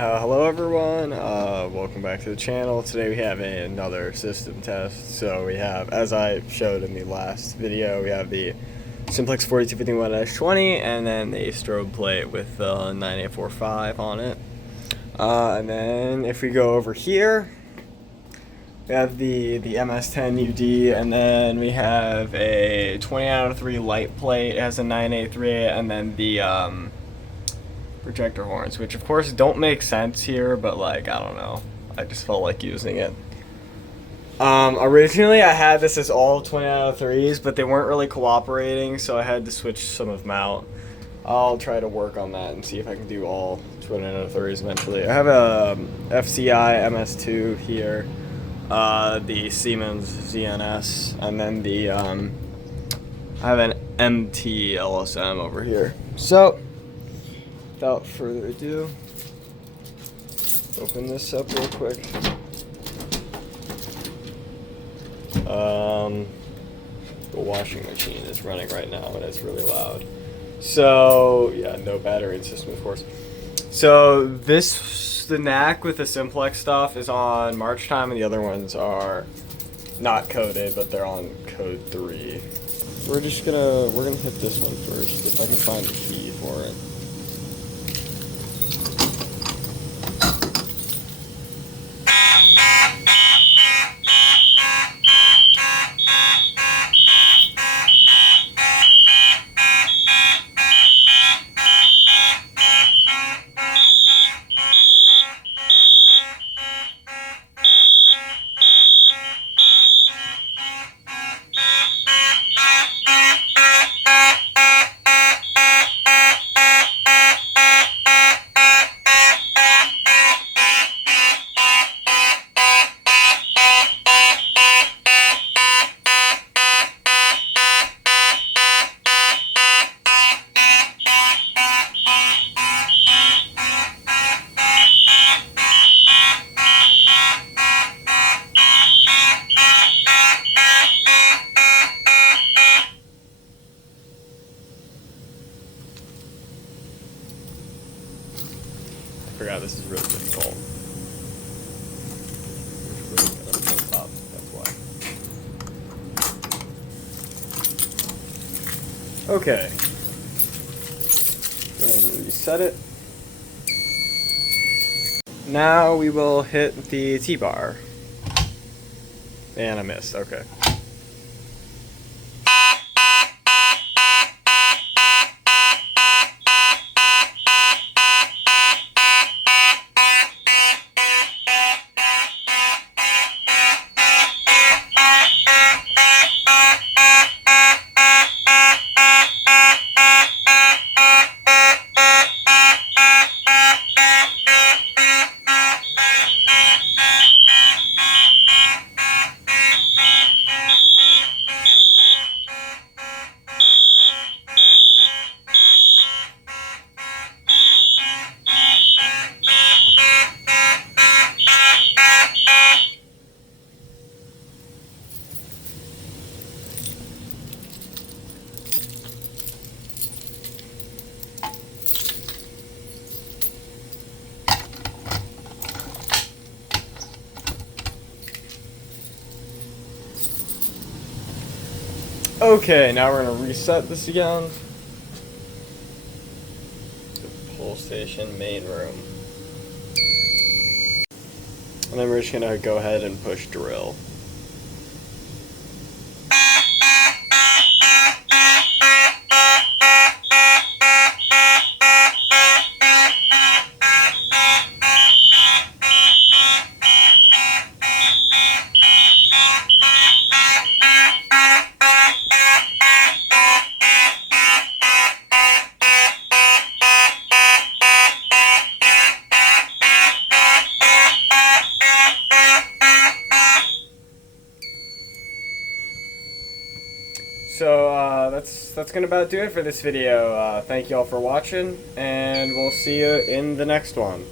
Hello everyone, welcome back to the channel. Today we have another system test. So we have, as I showed in the last video, we have the Simplex 4251-20 and then the strobe plate with the 9845 on it. And then if we go over here, we have the MS-10UD, and then we have a 20 out of 3 light plate. It has a 983, and then the projector horns, which of course don't make sense here, but like, I don't know, I just felt like using it. Originally I had this as all 20 out of 3s, but they weren't really cooperating, so I had to switch some of them out. I'll try to work on that and see if I can do all 20 out of 3s eventually. I have a FCI MS2 here, the Siemens ZNS, and then the I have an MT LSM over here. So without further ado, open this up real quick. The washing machine is running right now and it's really loud. So yeah, no battery in system, of course. So the knack with the Simplex stuff is on March time, and the other ones are not coded, but they're on code 3. We're gonna hit this one first, if I can find the key for it. I forgot this is really difficult. It's really good up the top, that's why. Okay. We're gonna reset it. Now we will hit the T-bar. And I missed, okay. Okay, now we're gonna reset this again. The pull station main room. And then we're just gonna go ahead and push drill. So that's gonna about do it for this video. Thank you all for watching, and we'll see you in the next one.